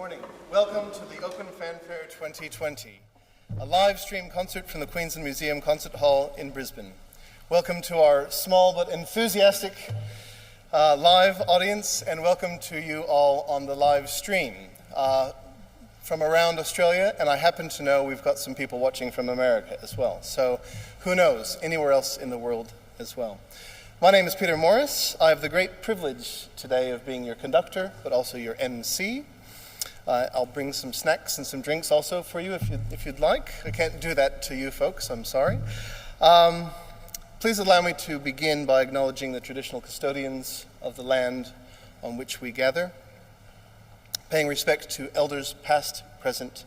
morning. Welcome to the Open Fanfare 2020, a live stream concert from the Queensland Museum Concert Hall in Brisbane. Welcome to our small but enthusiastic live audience, and welcome to you all on the live stream from around Australia, and I happen to know we've got some people watching from America as well, so who knows, anywhere else in the world as well. My name is Peter Morris. I have the great privilege today of being your conductor, but also your MC. I'll bring some snacks and some drinks also for you if you'd like. I can't do that to you folks, I'm sorry. Please allow me to begin by acknowledging the traditional custodians of the land on which we gather, paying respect to elders past, present,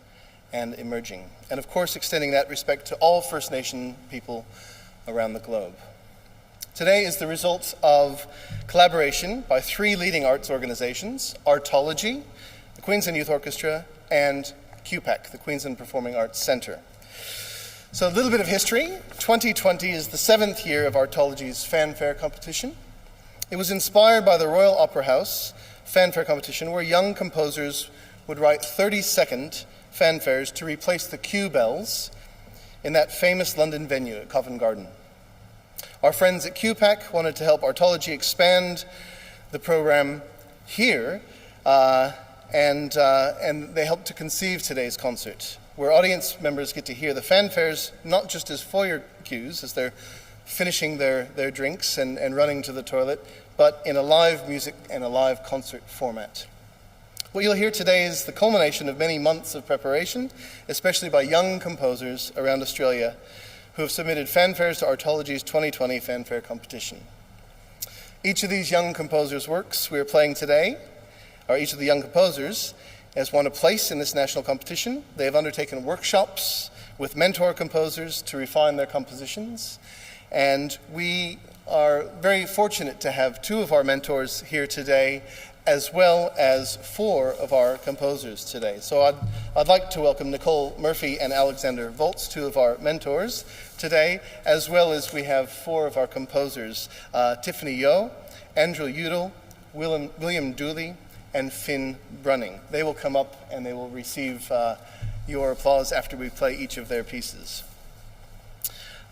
and emerging, and of course extending that respect to all First Nation people around the globe. Today is the result of collaboration by three leading arts organizations, Artology, the Queensland Youth Orchestra, and QPAC, the Queensland Performing Arts Centre. So a little bit of history. 2020 is the 7th year of Artology's Fanfare competition. It was inspired by the Royal Opera House Fanfare competition, where young composers would write 30-second fanfares to replace the cue bells in that famous London venue at Covent Garden. Our friends at QPAC wanted to help Artology expand the program here, and they helped to conceive today's concert, where audience members get to hear the fanfares not just as foyer cues as they're finishing their drinks and running to the toilet, but in a live music and a live concert format. What you'll hear today is the culmination of many months of preparation, especially by young composers around Australia who have submitted fanfares to Artology's 2020 Fanfare competition. Each of these young composers' works we are playing today, or each of the young composers, has won a place in this national competition. They have undertaken workshops with mentor composers to refine their compositions, and we are very fortunate to have two of our mentors here today, as well as four of our composers today. So I'd like to welcome Nicole Murphy and Alexander Volz, two of our mentors today, as well as we have four of our composers, Tiffany Yo, Andrew Udal, William Dooley, and Finn Brunning. They will come up and they will receive your applause after we play each of their pieces.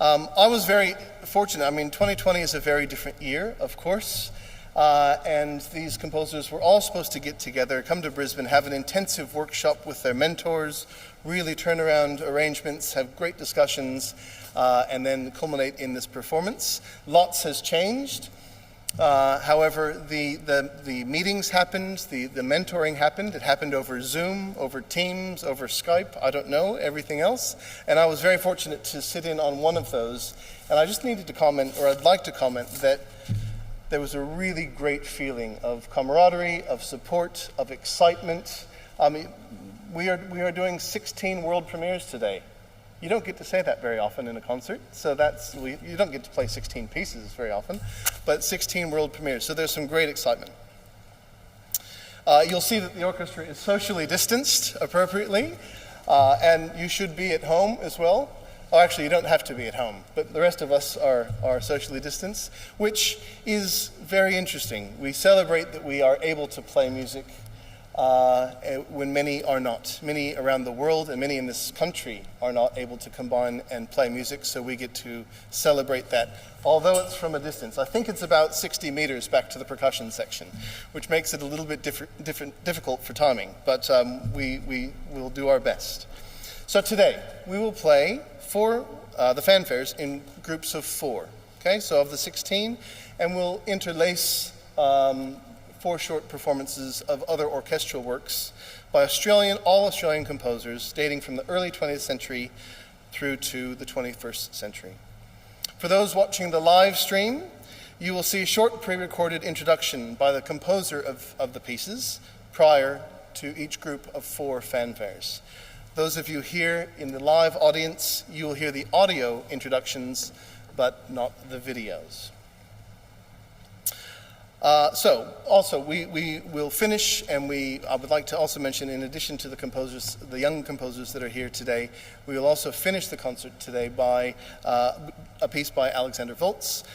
I was very fortunate. 2020 is a very different year, of course. And these composers were all supposed to get together, come to Brisbane, have an intensive workshop with their mentors, really turn around arrangements, have great discussions, and then culminate in this performance. Lots has changed. However, the meetings happened, the mentoring happened. It happened over Zoom, over Teams, over Skype, I don't know, everything else. And I was very fortunate to sit in on one of those. And I just needed to comment, or I'd like to comment, that there was a really great feeling of camaraderie, of support, of excitement. We are doing 16 world premieres today. You don't get to say that very often in a concert, so you don't get to play 16 pieces very often, but 16 world premieres, so there's some great excitement. You'll see that the orchestra is socially distanced appropriately, and you should be at home as well. Oh, actually, you don't have to be at home, but the rest of us are socially distanced, which is very interesting. We celebrate that we are able to play music when many are not. Many around the world and many in this country are not able to combine and play music, so we get to celebrate that, although it's from a distance. I think it's about 60 meters back to the percussion section, which makes it a little bit difficult for timing, but we will do our best. So today, we will play the fanfares in groups of 4, okay, so of the 16, and we'll interlace 4 short performances of other orchestral works by all Australian composers dating from the early 20th century through to the 21st century. For those watching the live stream, you will see a short pre-recorded introduction by the composer of the pieces prior to each group of 4 fanfares. Those of you here in the live audience, you will hear the audio introductions, but not the videos. We will finish, and I would like to also mention, in addition to the young composers that are here today, we will also finish the concert today by a piece by Alexander Volz,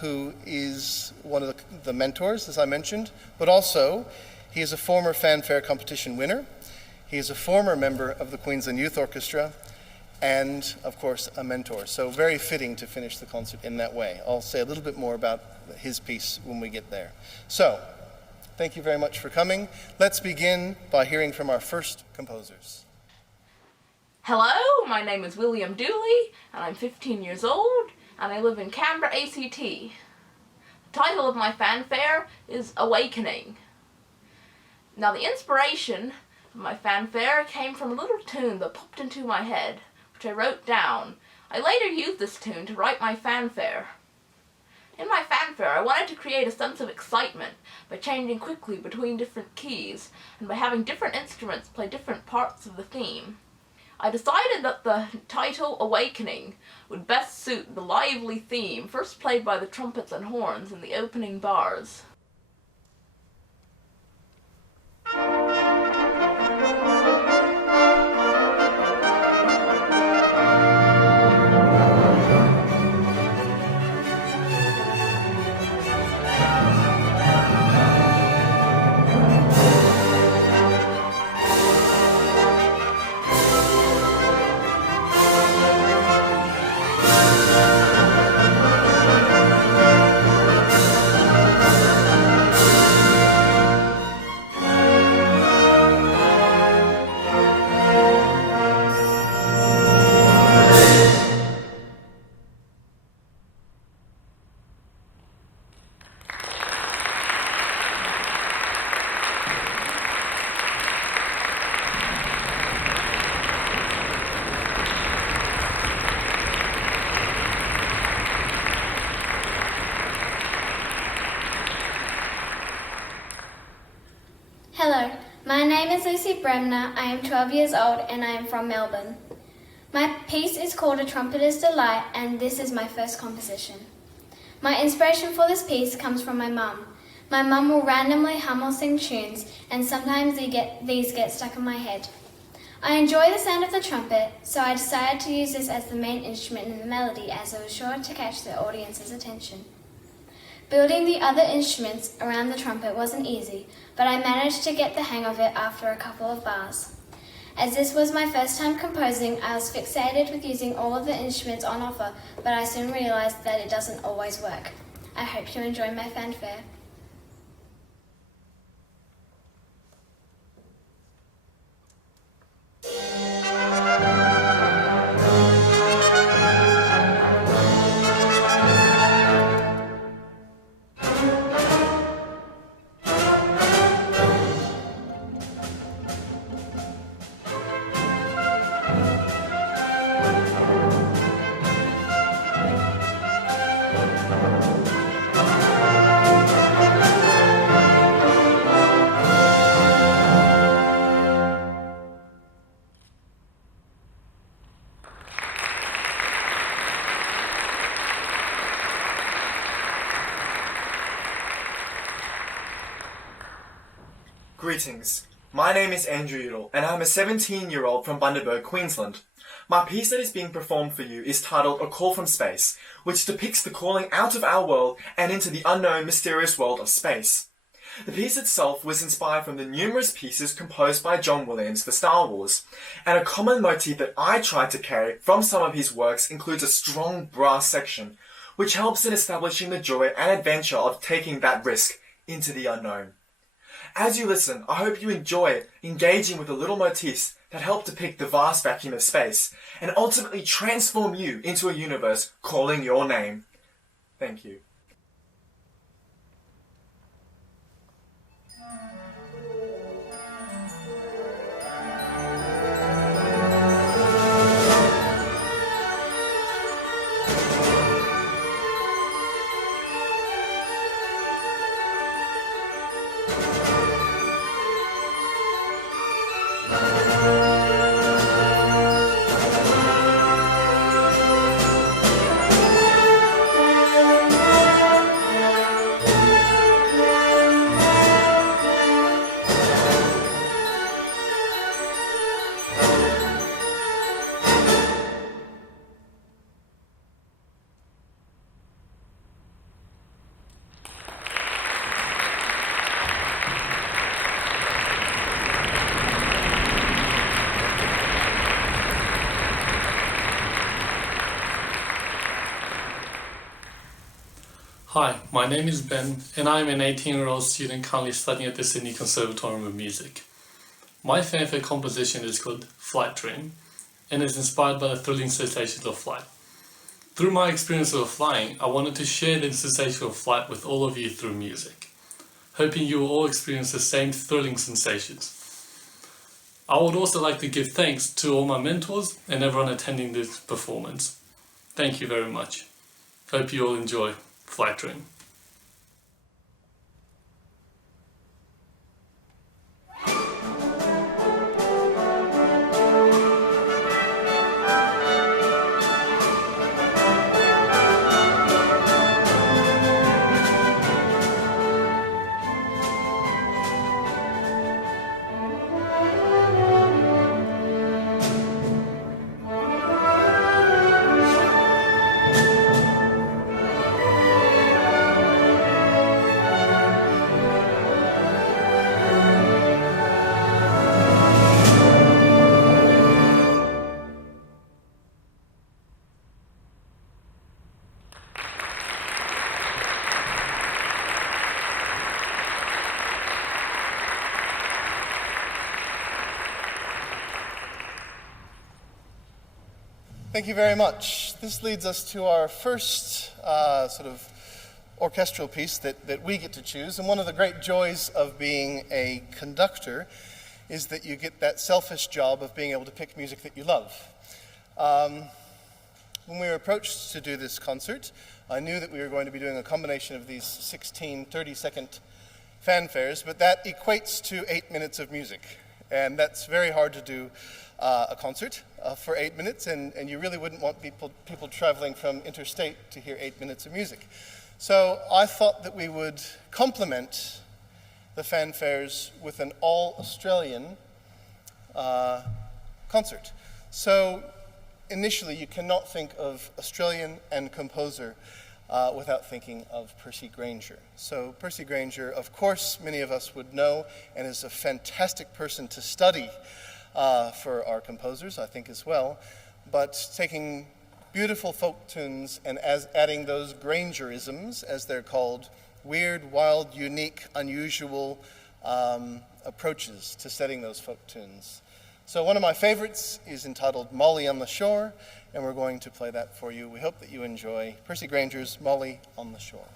who is one of the mentors, as I mentioned, but also He is a former Fanfare competition winner. He is a former member of the Queensland Youth Orchestra and, of course, a mentor. So very fitting to finish the concert in that way. I'll say a little bit more about his piece when we get there. So, thank you very much for coming. Let's begin by hearing from our first composers. Hello, my name is William Dooley, and I'm 15 years old, and I live in Canberra, ACT. The title of my fanfare is Awakening. Now, the inspiration of my fanfare came from a little tune that popped into my head, which I wrote down. I later used this tune to write my fanfare. In my fanfare, I wanted to create a sense of excitement by changing quickly between different keys and by having different instruments play different parts of the theme. I decided that the title Awakening would best suit the lively theme first played by the trumpets and horns in the opening bars. Hello, my name is Bremner. I am 12 years old and I am from Melbourne. My piece is called A Trumpeter's Delight and this is my first composition. My inspiration for this piece comes from my mum. My mum will randomly hum or sing tunes and sometimes these get stuck in my head. I enjoy the sound of the trumpet, so I decided to use this as the main instrument in the melody as it was sure to catch the audience's attention. Building the other instruments around the trumpet wasn't easy, but I managed to get the hang of it after a couple of bars. As this was my first time composing, I was fixated with using all of the instruments on offer, but I soon realised that it doesn't always work. I hope you enjoy my fanfare. Greetings. My name is Andrew Udal, and I'm a 17-year-old from Bundaberg, Queensland. My piece that is being performed for you is titled A Call from Space, which depicts the calling out of our world and into the unknown, mysterious world of space. The piece itself was inspired from the numerous pieces composed by John Williams for Star Wars, and a common motif that I tried to carry from some of his works includes a strong brass section, which helps in establishing the joy and adventure of taking that risk into the unknown. As you listen, I hope you enjoy engaging with the little motifs that help depict the vast vacuum of space and ultimately transform you into a universe calling your name. Thank you. Hi, my name is Ben, and I'm an 18-year-old student currently studying at the Sydney Conservatorium of Music. My fanfare composition is called Flight Dream, and is inspired by the thrilling sensations of flight. Through my experience of flying, I wanted to share the sensation of flight with all of you through music, hoping you will all experience the same thrilling sensations. I would also like to give thanks to all my mentors and everyone attending this performance. Thank you very much. Hope you all enjoy Flight Dream. Thank you very much. This leads us to our first sort of orchestral piece that we get to choose. And one of the great joys of being a conductor is that you get that selfish job of being able to pick music that you love. When we were approached to do this concert, I knew that we were going to be doing a combination of these 16 30-second fanfares, but that equates to 8 minutes of music. And that's very hard to do a concert for 8 minutes, and you really wouldn't want people traveling from interstate to hear 8 minutes of music. So I thought that we would complement the fanfares with an all-Australian concert. So initially you cannot think of Australian and composer without thinking of Percy Grainger. So Percy Grainger, of course, many of us would know, and is a fantastic person to study for our composers, I think, as well. But taking beautiful folk tunes and adding those Graingerisms, as they're called, weird, wild, unique, unusual approaches to setting those folk tunes. So one of my favorites is entitled Molly on the Shore, and we're going to play that for you. We hope that you enjoy Percy Grainger's Molly on the Shore.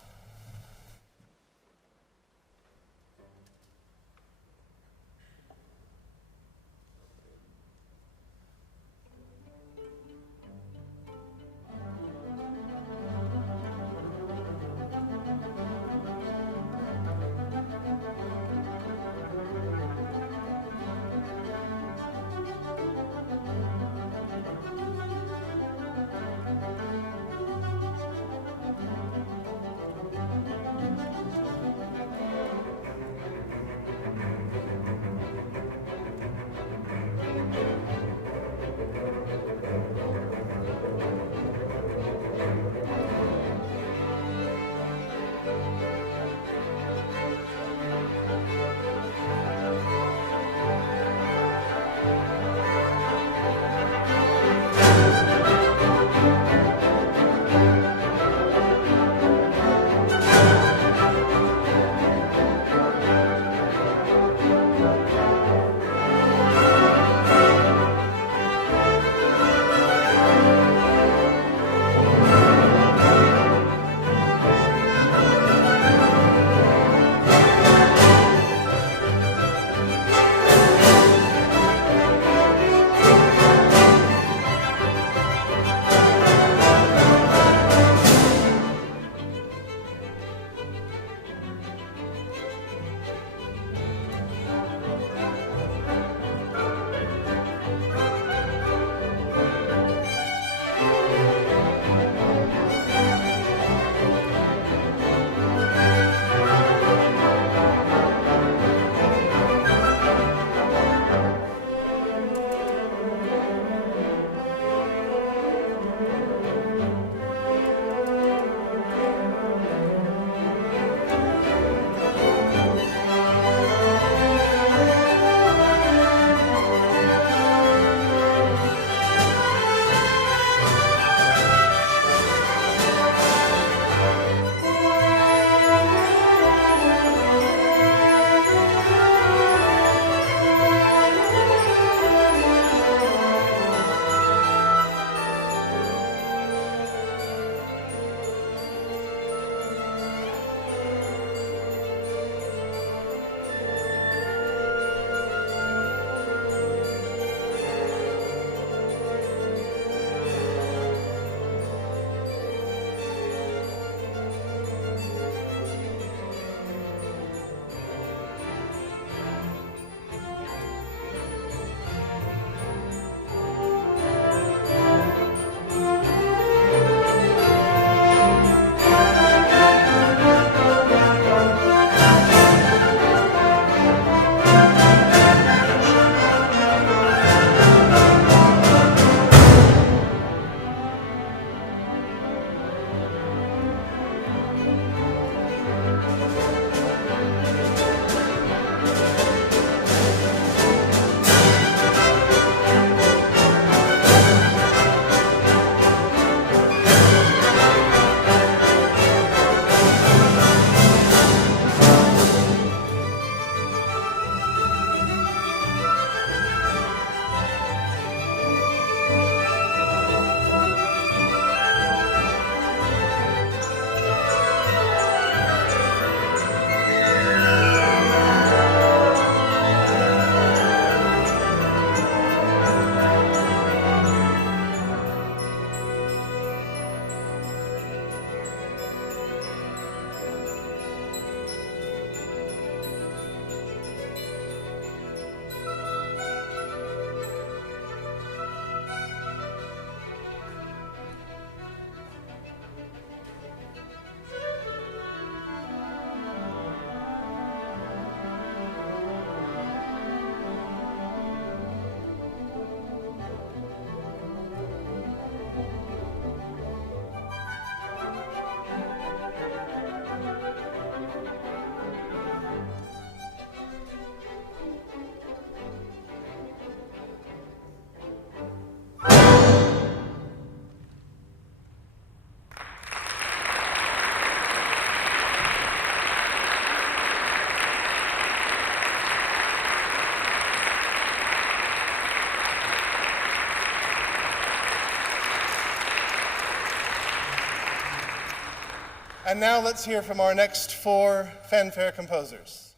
And now let's hear from our next 4 fanfare composers.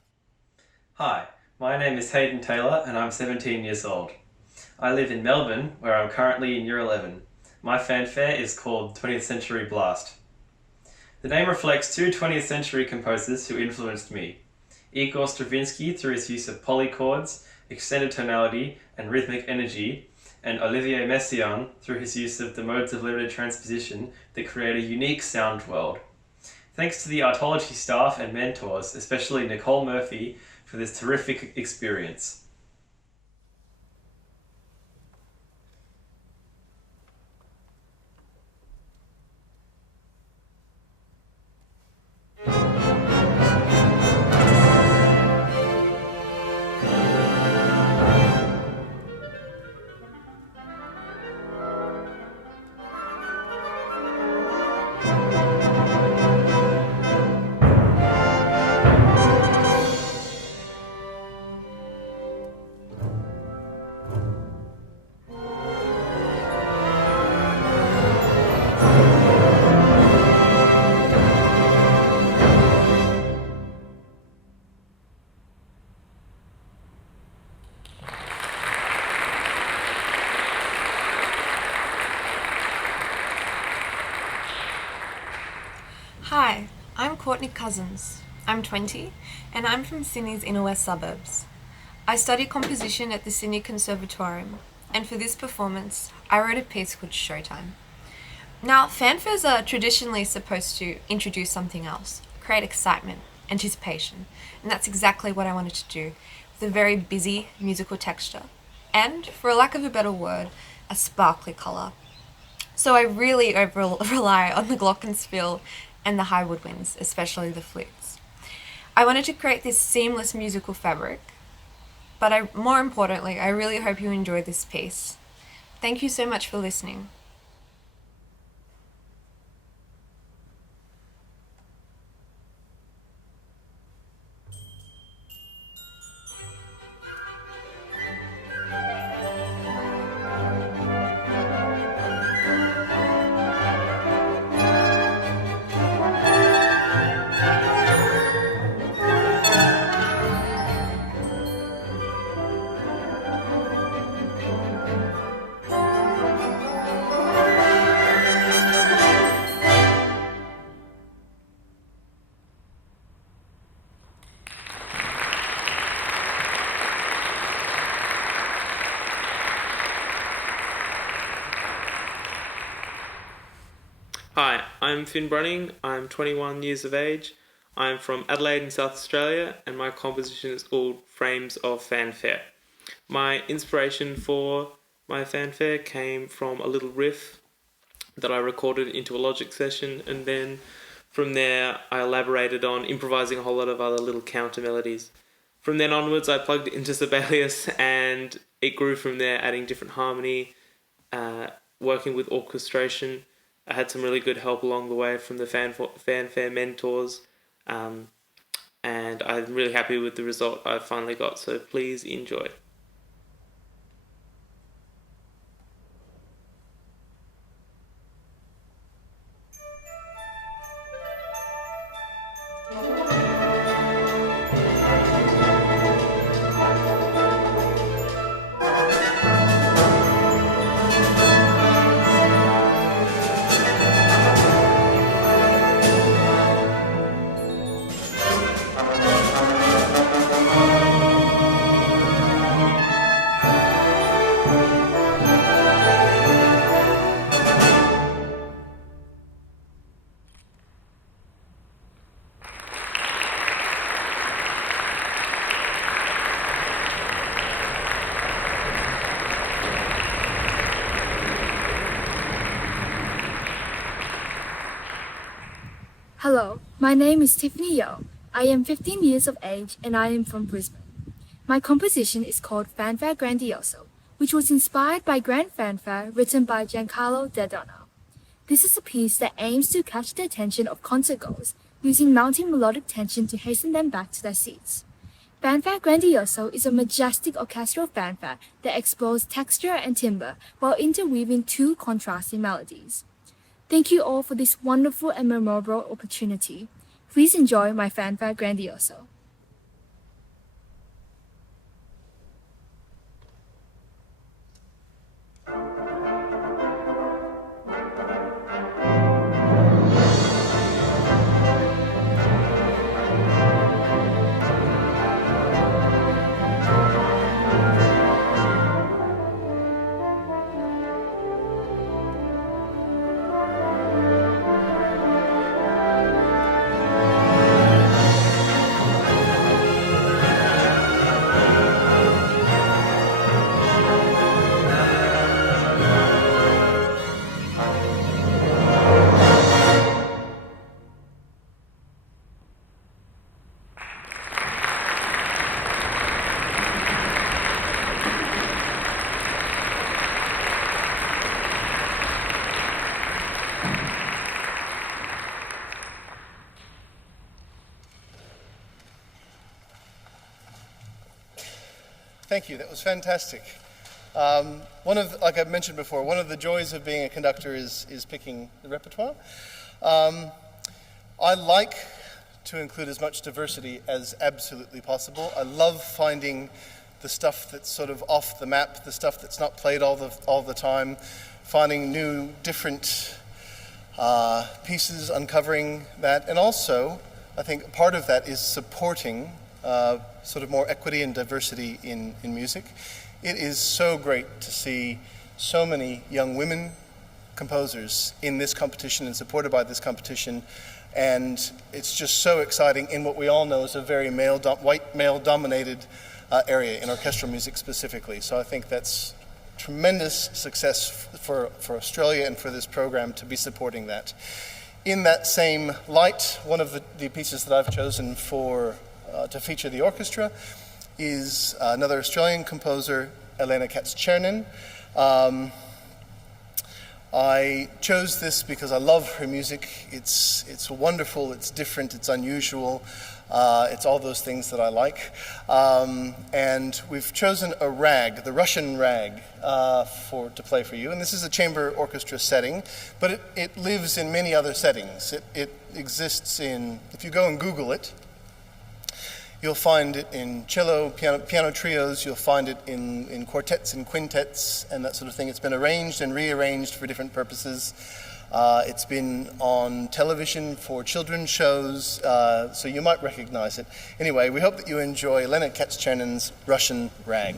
Hi, my name is Hayden Taylor and I'm 17 years old. I live in Melbourne, where I'm currently in Year 11. My fanfare is called 20th Century Blast. The name reflects 2 20th century composers who influenced me. Igor Stravinsky through his use of polychords, extended tonality, and rhythmic energy, and Olivier Messiaen through his use of the modes of limited transposition that create a unique sound world. Thanks to the Artology staff and mentors, especially Nicole Murphy, for this terrific experience. Hi, I'm Courtney Cousins. I'm 20 and I'm from Sydney's inner west suburbs. I study composition at the Sydney Conservatorium, and for this performance I wrote a piece called Showtime. Now, fanfares are traditionally supposed to introduce something else, create excitement, anticipation, and that's exactly what I wanted to do with a very busy musical texture and, for a lack of a better word, a sparkly colour. So I really rely on the glockenspiel and the high woodwinds, especially the flutes. I wanted to create this seamless musical fabric, but more importantly, I really hope you enjoy this piece. Thank you so much for listening. Hi, I'm Finn Brunning. I'm 21 years of age. I'm from Adelaide in South Australia, and my composition is called Frames of Fanfare. My inspiration for my fanfare came from a little riff that I recorded into a Logic session, and then from there I elaborated on improvising a whole lot of other little counter melodies. From then onwards I plugged it into Sibelius, and it grew from there, adding different harmony, working with orchestration. I had some really good help along the way from the fanfare mentors, and I'm really happy with the result I finally got, so please enjoy. Hello, my name is Tiffany Yo. I am 15 years of age and I am from Brisbane. My composition is called Fanfare Grandioso, which was inspired by Grand Fanfare written by Giancarlo Dardano. This is a piece that aims to catch the attention of concertgoers, using mounting melodic tension to hasten them back to their seats. Fanfare Grandioso is a majestic orchestral fanfare that explores texture and timbre while interweaving 2 contrasting melodies. Thank you all for this wonderful and memorable opportunity. Please enjoy my Fanfare Grandioso. Thank you. That was fantastic. Like I've mentioned before, one of the joys of being a conductor is picking the repertoire. I like to include as much diversity as absolutely possible. I love finding the stuff that's sort of off the map, the stuff that's not played all the time, finding new, different pieces, uncovering that, and also I think part of that is supporting sort of more equity and diversity in music. It is so great to see so many young women composers in this competition and supported by this competition, and it's just so exciting in what we all know is a very white male-dominated area in orchestral music specifically. So I think that's tremendous success for Australia and for this program to be supporting that. In that same light, one of the pieces that I've chosen to feature the orchestra is another Australian composer, Elena Kats-Chernin. I chose this because I love her music. It's wonderful, it's different, it's unusual. It's all those things that I like. And we've chosen a rag, the Russian rag, to play for you. And this is a chamber orchestra setting, but it lives in many other settings. It exists in, if you go and Google it, you'll find it in cello, piano trios, you'll find it in quartets and quintets and that sort of thing. It's been arranged and rearranged for different purposes. It's been on television for children's shows, so you might recognize it. Anyway, we hope that you enjoy Elena Kats-Chernin's Russian Rag.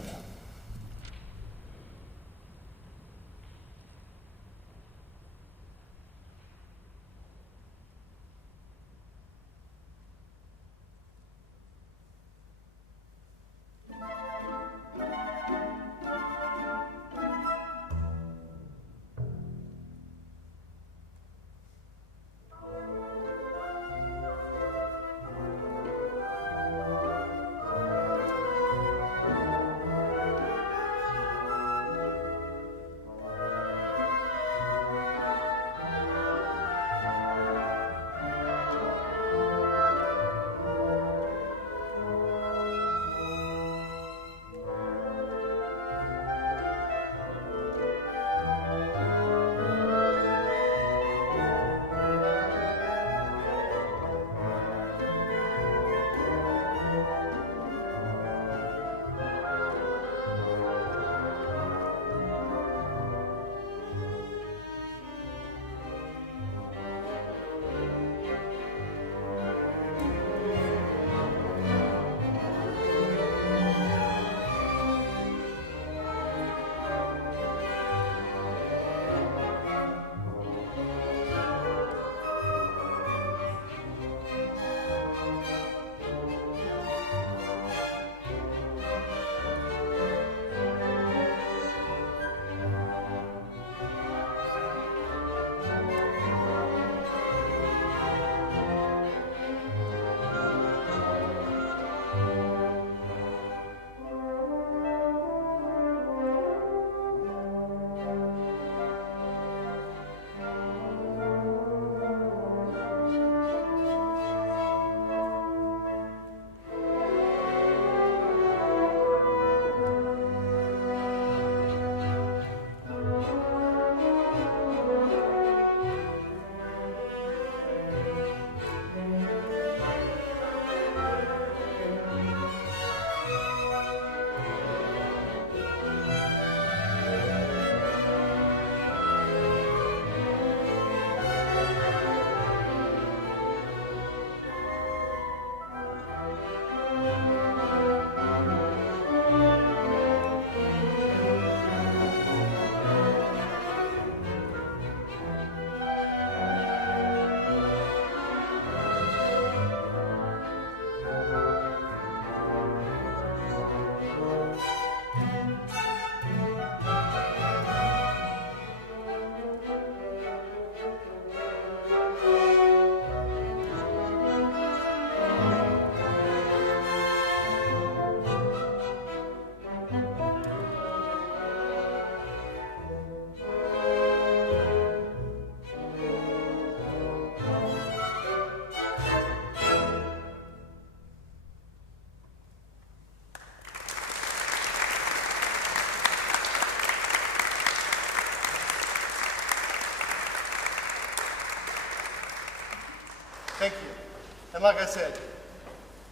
And like I said,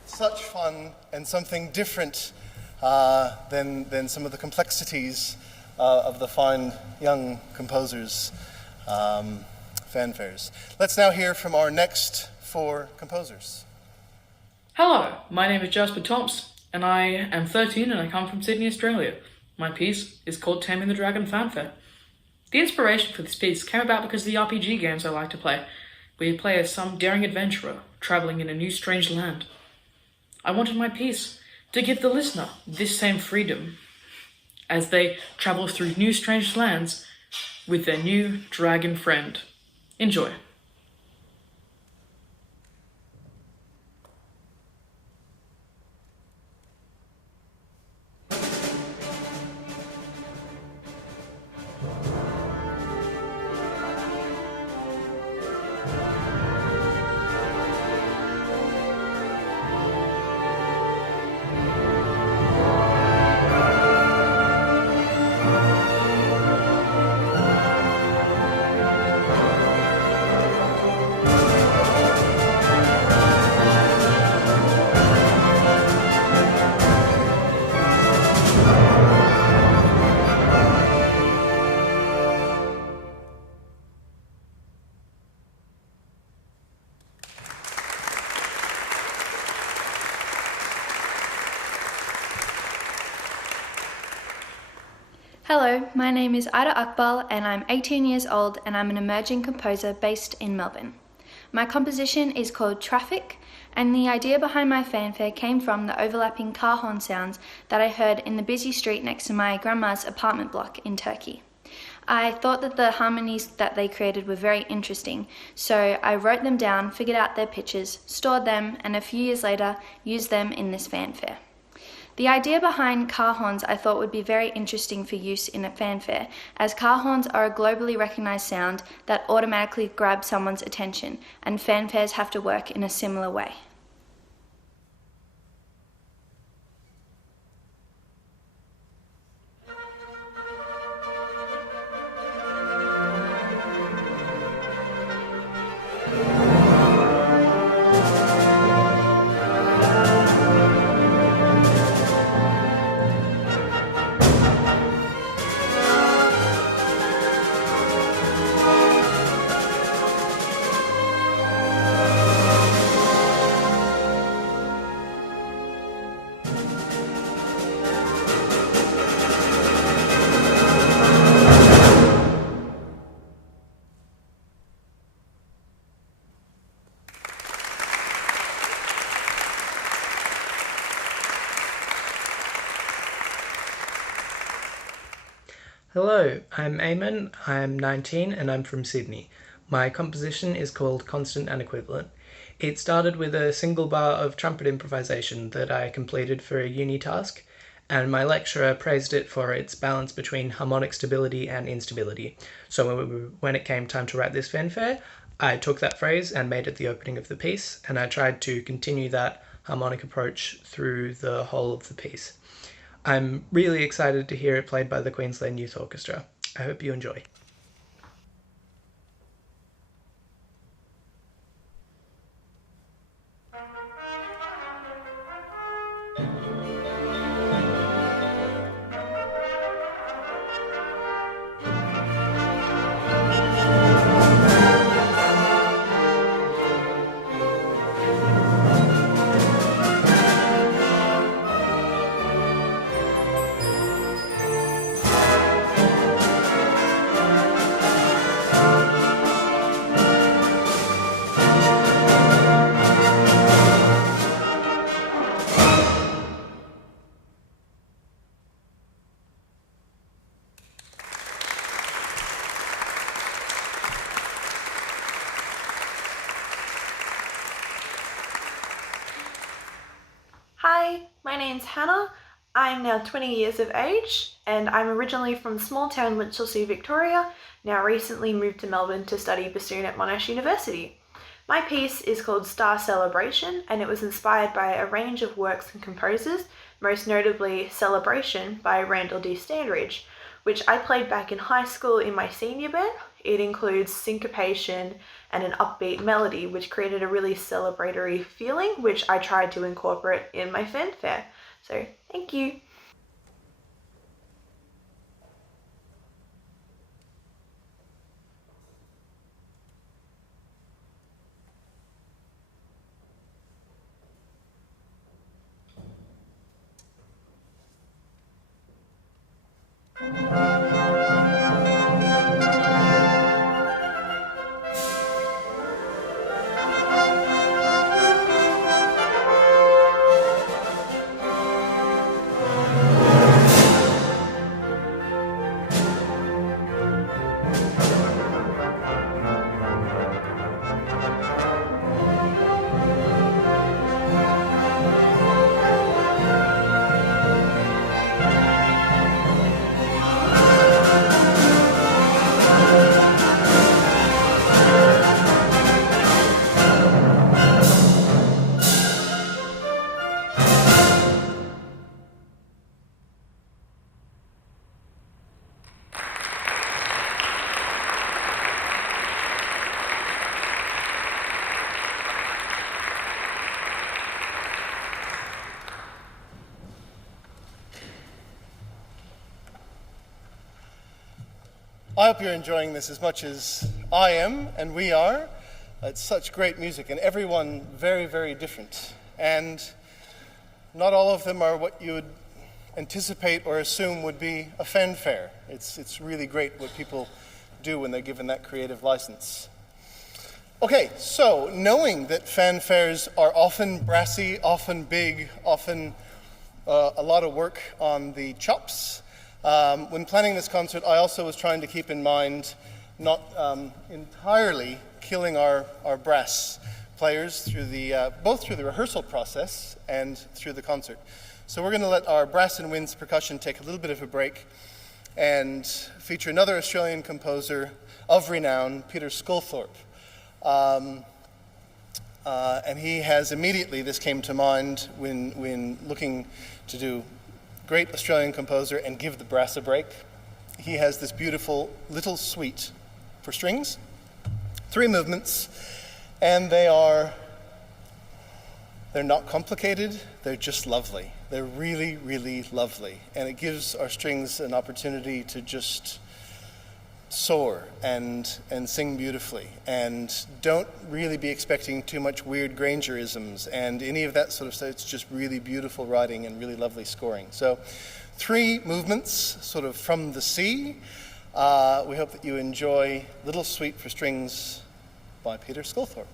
such fun and something different than some of the complexities of the fine young composers' fanfares. Let's now hear from our next 4 composers. Hello, my name is Jasper Thompson, and I am 13 and I come from Sydney, Australia. My piece is called Taming the Dragon Fanfare. The inspiration for this piece came about because of the RPG games I like to play, where you play as some daring adventurer travelling in a new strange land. I wanted my piece to give the listener this same freedom as they travel through new strange lands with their new dragon friend. Enjoy. Hello, my name is Ayda Akbal and I'm 18 years old and I'm an emerging composer based in Melbourne. My composition is called Traffic, and the idea behind my fanfare came from the overlapping car horn sounds that I heard in the busy street next to my grandma's apartment block in Turkey. I thought that the harmonies that they created were very interesting, so I wrote them down, figured out their pitches, stored them, and a few years later used them in this fanfare. The idea behind car horns I thought would be very interesting for use in a fanfare, as car horns are a globally recognised sound that automatically grabs someone's attention, and fanfares have to work in a similar way. Hello, I'm Eamon, I'm 19 and I'm from Sydney. My composition is called Constant and Equivalent. It started with a single bar of trumpet improvisation that I completed for a uni task, and my lecturer praised it for its balance between harmonic stability and instability. So when it came time to write this fanfare, I took that phrase and made it the opening of the piece, and I tried to continue that harmonic approach through the whole of the piece. I'm really excited to hear it played by the Queensland Youth Orchestra. I hope you enjoy. Hi, my name's Hannah. I'm now 20 years of age and I'm originally from small town Winchelsea, Victoria, now recently moved to Melbourne to study bassoon at Monash University. My piece is called Star Celebration and it was inspired by a range of works and composers, most notably Celebration by Randall D. Standridge, which I played back in high school in my senior band It includes syncopation and an upbeat melody, which created a really celebratory feeling, which I tried to incorporate in my fanfare. So, thank you. I hope you're enjoying this as much as I am, and we are. It's such great music, and everyone very, very different. And not all of them are what you would anticipate or assume would be a fanfare. It's really great what people do when they're given that creative license. Okay, so knowing that fanfares are often brassy, often big, often a lot of work on the chops, when planning this concert, I also was trying to keep in mind not entirely killing our brass players through both through the rehearsal process and through the concert. So we're going to let our brass and winds percussion take a little bit of a break and feature another Australian composer of renown, Peter Sculthorpe. And he has immediately, this came to mind when looking to do great Australian composer and give the brass a break. He has this beautiful little suite for strings, 3 movements, and they're not complicated, they're just lovely. They're really, really lovely. And it gives our strings an opportunity to just soar and sing beautifully. And don't really be expecting too much weird Graingerisms and any of that sort of stuff. It's just really beautiful writing and really lovely scoring. So 3 movements sort of from the sea. We hope that you enjoy Little Suite for Strings by Peter Sculthorpe.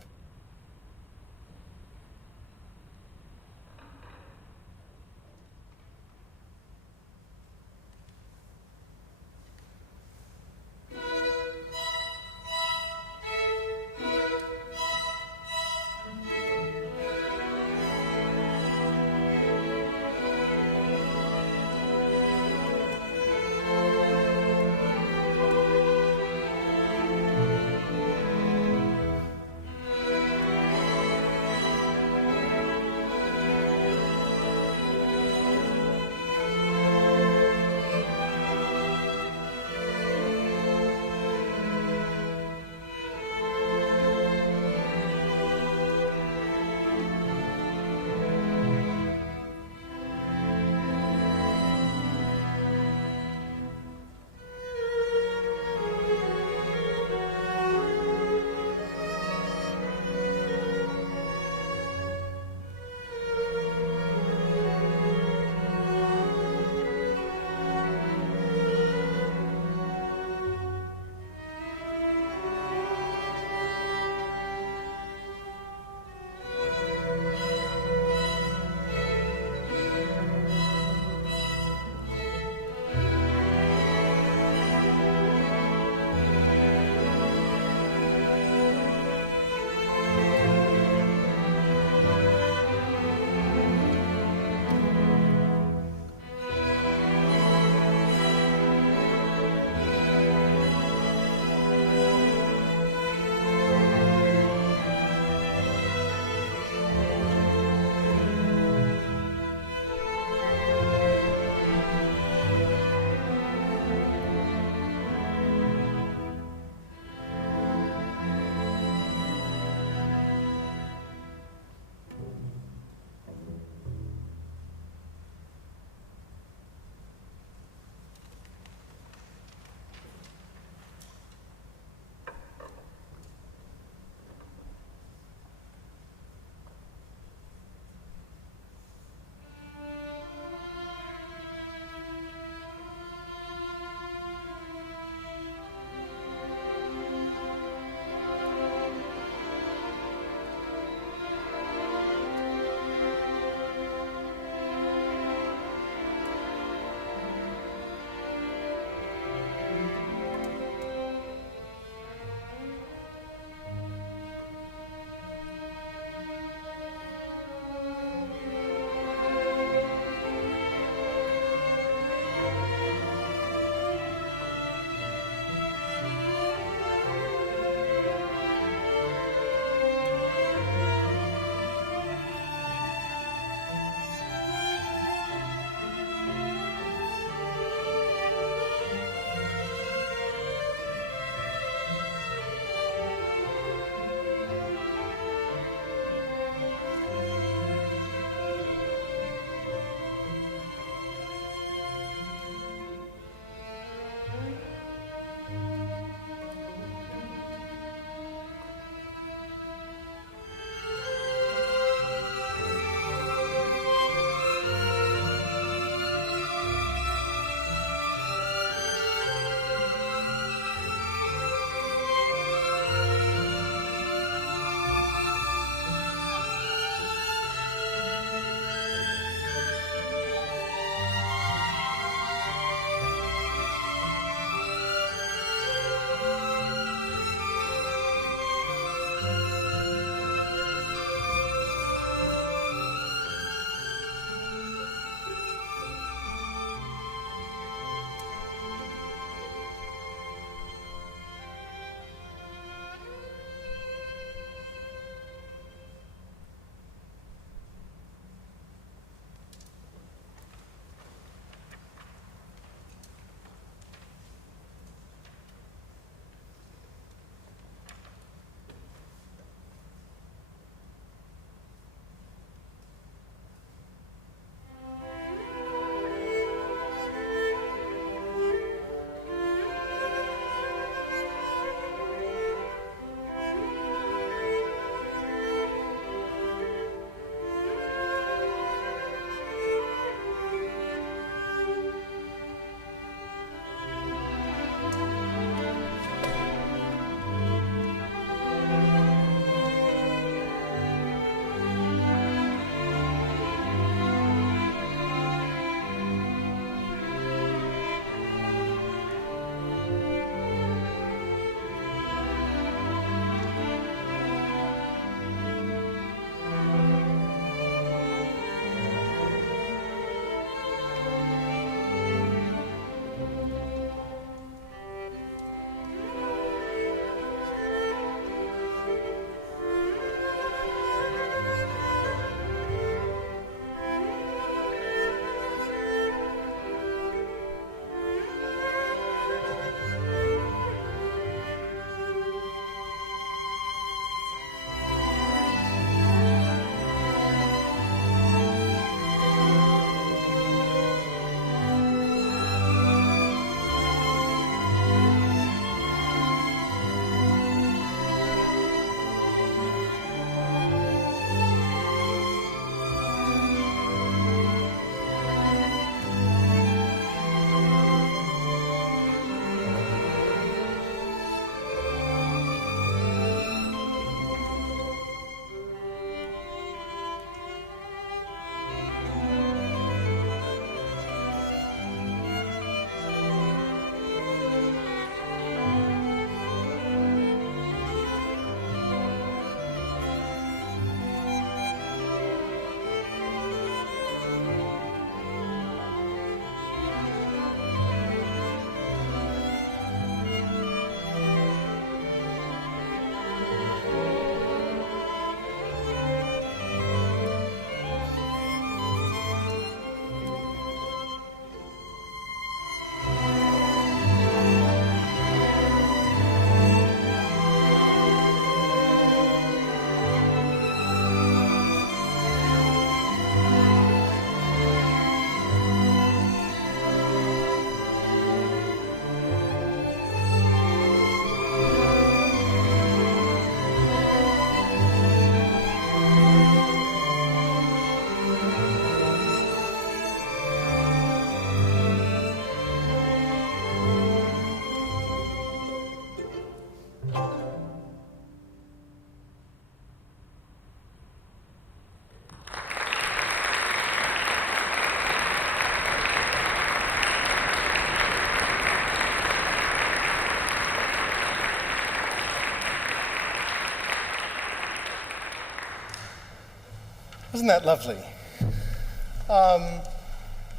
Wasn't that lovely?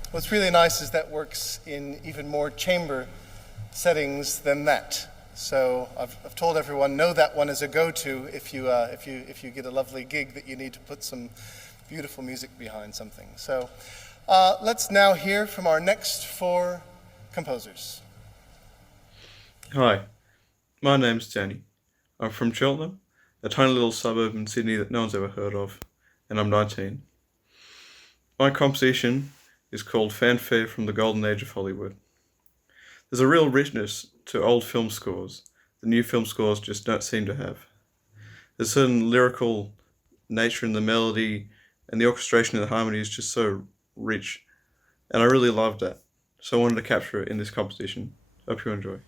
What's really nice is that works in even more chamber settings than that. So I've told everyone, know that one as a go-to if you get a lovely gig that you need to put some beautiful music behind something. So let's now hear from our next 4 composers. Hi, my name's Danny. I'm from Cheltenham, a tiny little suburb in Sydney that no one's ever heard of, and I'm 19. My composition is called Fanfare from the Golden Age of Hollywood. There's a real richness to old film scores that new film scores just don't seem to have. There's a certain lyrical nature in the melody, and the orchestration and the harmony is just so rich, and I really loved that, so I wanted to capture it in this composition. Hope you enjoy.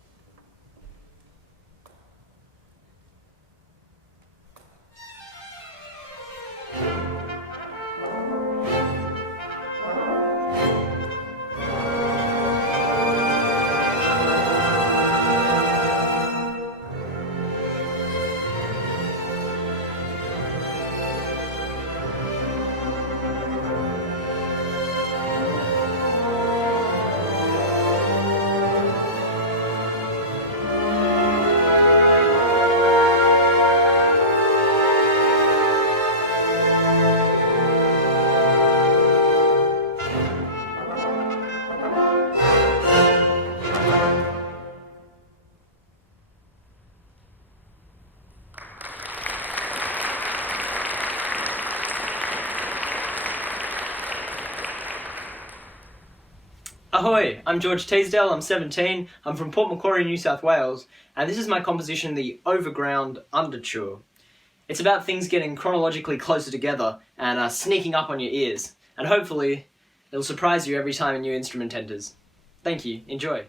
Ahoy, I'm George Teasdale, I'm 17, I'm from Port Macquarie, New South Wales, and this is my composition, The Overground Underture. It's about things getting chronologically closer together and sneaking up on your ears, and hopefully it'll surprise you every time a new instrument enters. Thank you, enjoy.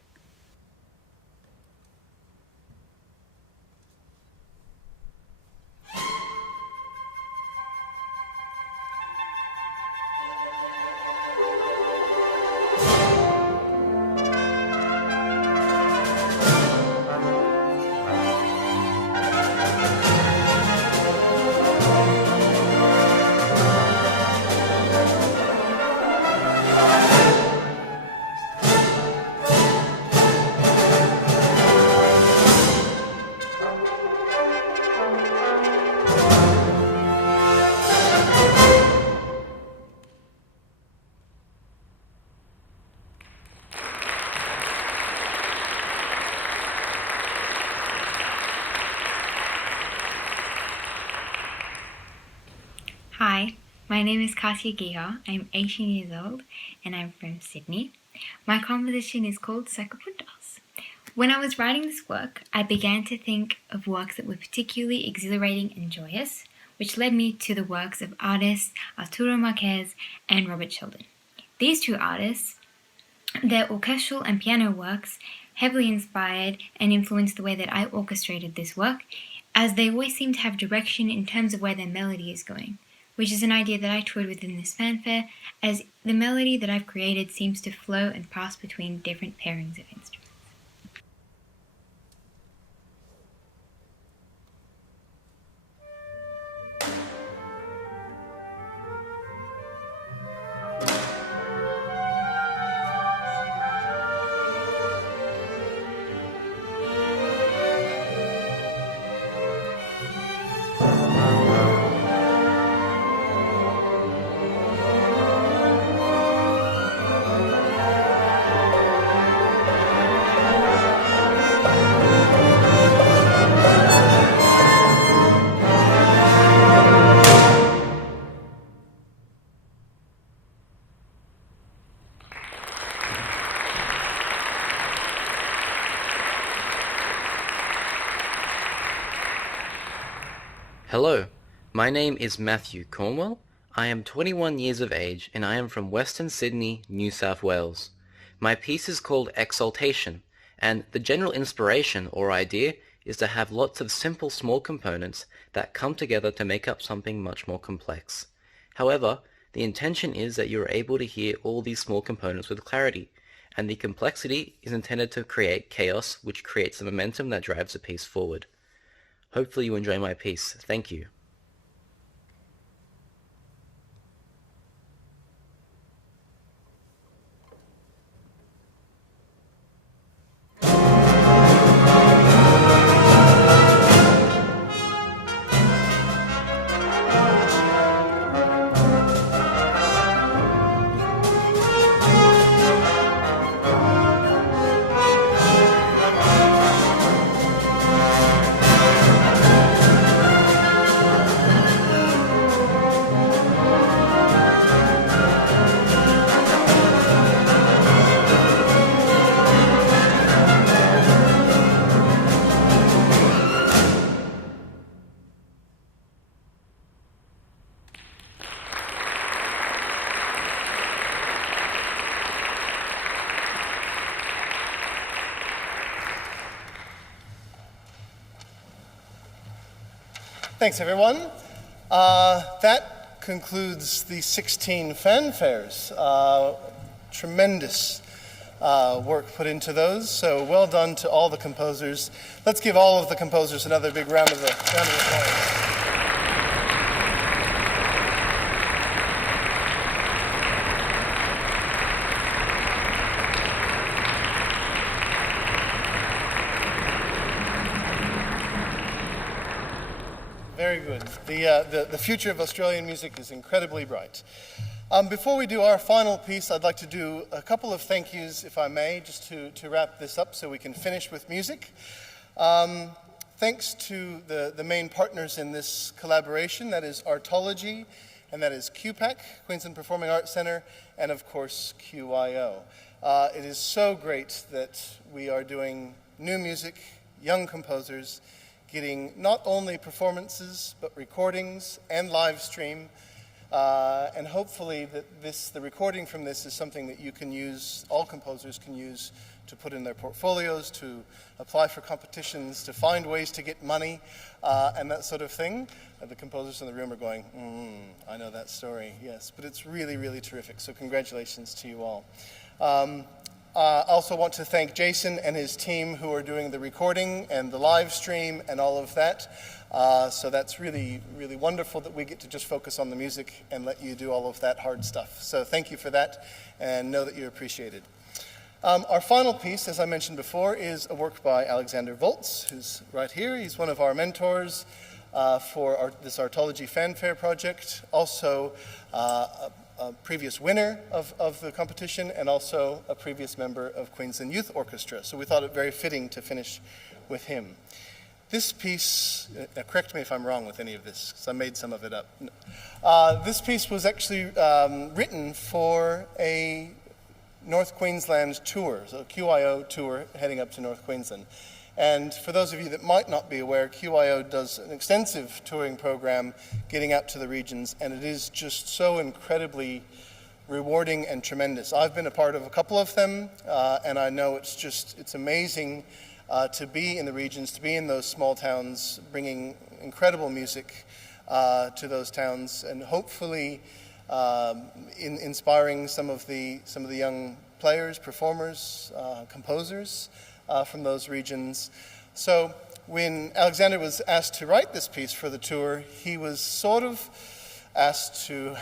Hi, my name is Kasia Giha. I'm 18 years old and I'm from Sydney. My composition is called Sacapuntas. When I was writing this work, I began to think of works that were particularly exhilarating and joyous, which led me to the works of artists Arturo Marquez and Robert Sheldon. These two artists, their orchestral and piano works heavily inspired and influenced the way that I orchestrated this work, as they always seem to have direction in terms of where their melody is going, which is an idea that I toured within this fanfare, as the melody that I've created seems to flow and pass between different pairings of instruments. Hello, my name is Matthew Cornwell. I am 21 years of age and I am from Western Sydney, New South Wales. My piece is called Exaltation, and the general inspiration or idea is to have lots of simple small components that come together to make up something much more complex. However, the intention is that you are able to hear all these small components with clarity, and the complexity is intended to create chaos, which creates the momentum that drives the piece forward. Hopefully you enjoy my piece. Thank you. Thanks, everyone. That concludes the 16 fanfares. Tremendous work put into those, so well done to all the composers. Let's give all of the composers another big round of applause. Very good. The future of Australian music is incredibly bright. Before we do our final piece, I'd like to do a couple of thank yous, if I may, just to wrap this up so we can finish with music. Thanks to the main partners in this collaboration, that is Artology, and that is QPAC, Queensland Performing Arts Centre, and of course QIO. It is so great that we are doing new music, young composers, getting not only performances, but recordings and live stream. And hopefully that the recording from this is something that you can use, all composers can use to put in their portfolios, to apply for competitions, to find ways to get money, and that sort of thing. The composers in the room are going, I know that story, yes. But it's really, really terrific, so congratulations to you all. I also want to thank Jason and his team who are doing the recording and the live stream and all of that. So that's really, really wonderful that we get to just focus on the music and let you do all of that hard stuff. So thank you for that, and know that you're appreciated. Our final piece, as I mentioned before, is a work by Alexander Volz, who's right here. He's one of our mentors for this Artology Fanfare project, also a previous winner of the competition, and also a previous member of Queensland Youth Orchestra. So we thought it very fitting to finish with him. This piece, correct me if I'm wrong with any of this, because I made some of it up. This piece was actually written for a North Queensland tour, so a QIO tour heading up to North Queensland. And for those of you that might not be aware, QIO does an extensive touring program getting out to the regions, and it is just so incredibly rewarding and tremendous. I've been a part of a couple of them, and I know it's amazing to be in the regions, to be in those small towns, bringing incredible music to those towns, and hopefully inspiring some of the young players, performers, composers from those regions. So when Alexander was asked to write this piece for the tour, he was sort of asked to,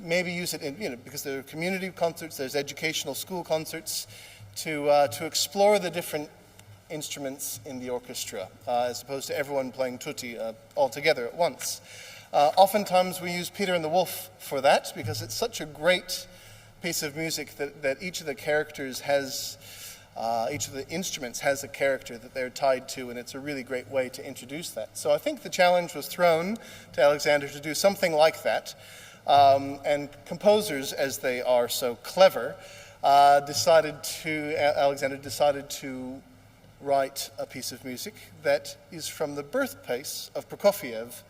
maybe use it in, because there are community concerts, there's educational school concerts, to explore the different instruments in the orchestra, as opposed to everyone playing tutti all together at once. Oftentimes we use Peter and the Wolf for that, because it's such a great piece of music that each of the characters has, each of the instruments has a character that they're tied to, and it's a really great way to introduce that. So I think the challenge was thrown to Alexander to do something like that, and composers, as they are so clever, Alexander decided to write a piece of music that is from the birthplace of Prokofiev,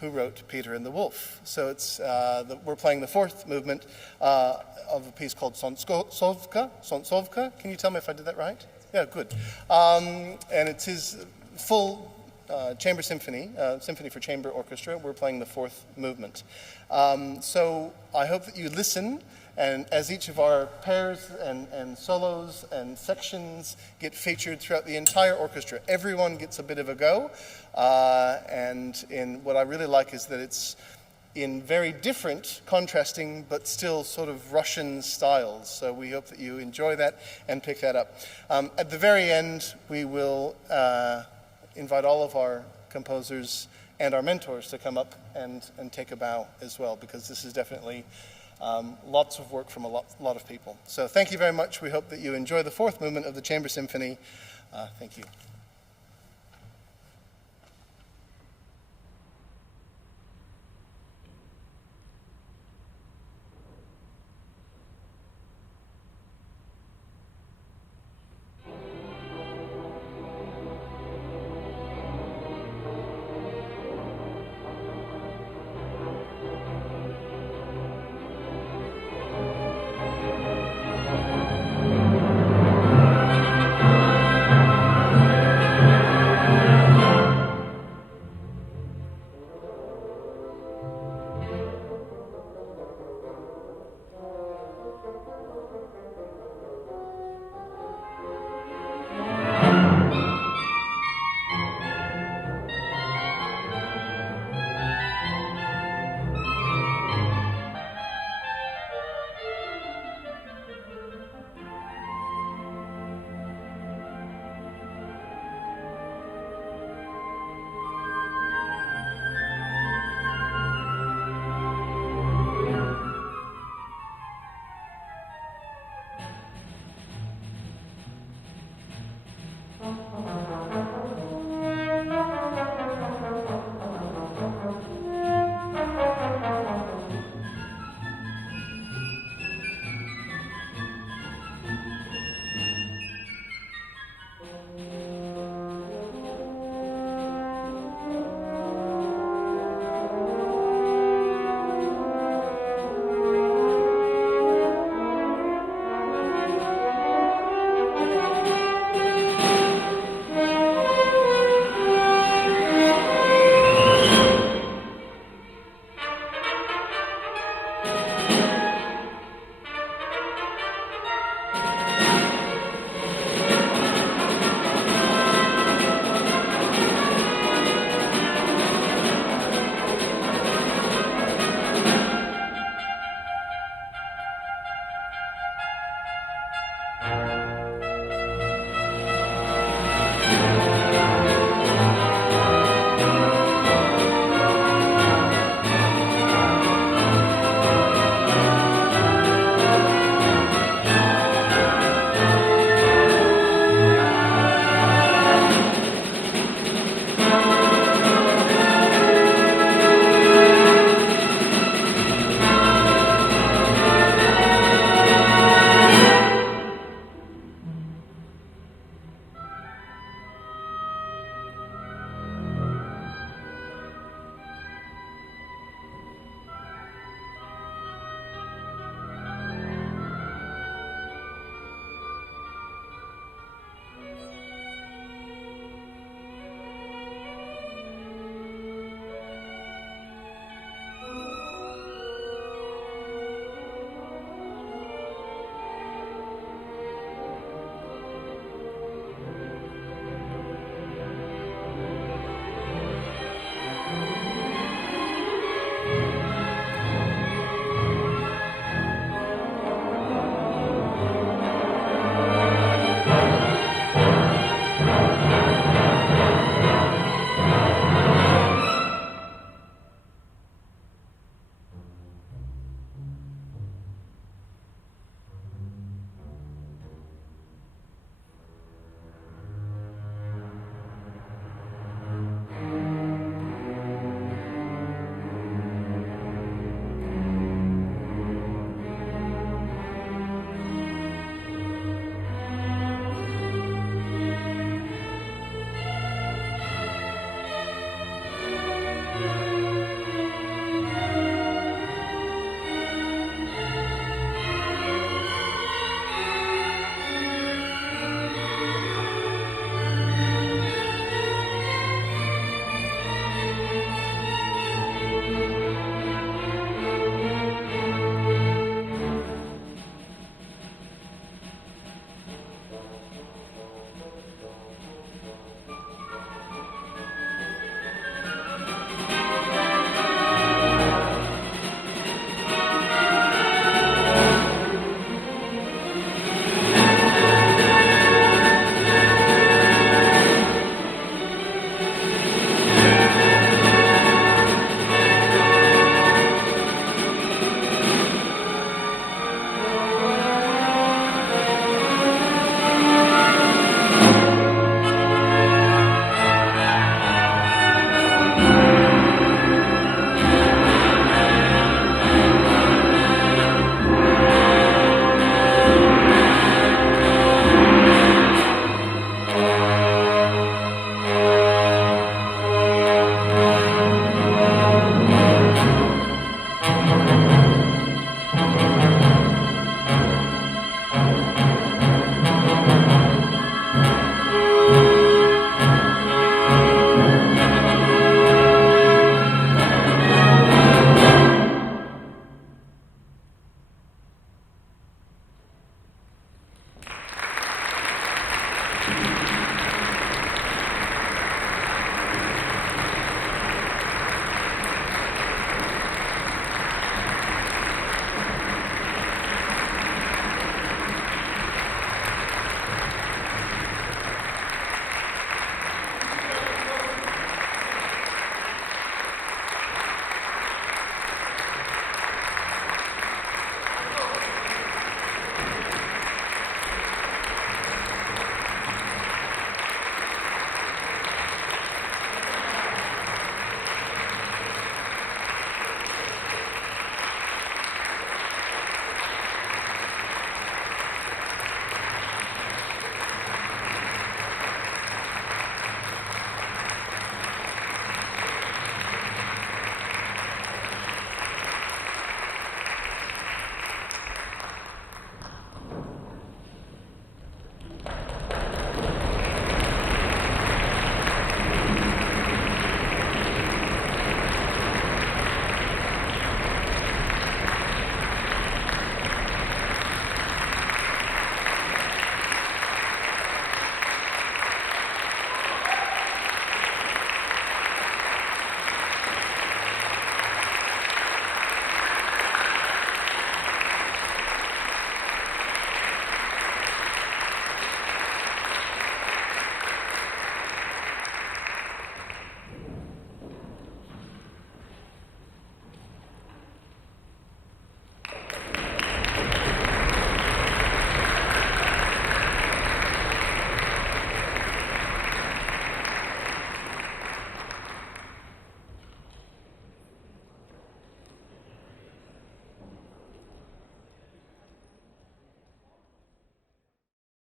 who wrote Peter and the Wolf. So it's we're playing the fourth movement of a piece called Sontsovka. Can you tell me if I did that right? Yeah, good. And it's his full chamber symphony, symphony for chamber orchestra. We're playing the fourth movement. So I hope that you listen, and as each of our pairs and solos and sections get featured throughout the entire orchestra, everyone gets a bit of a go. And what I really like is that it's in very different, contrasting, but still sort of Russian styles. So we hope that you enjoy that and pick that up. At the very end, we will invite all of our composers and our mentors to come up and take a bow as well, because this is definitely lots of work from a lot of people. So thank you very much. We hope that you enjoy the fourth movement of the Chamber Symphony. Thank you.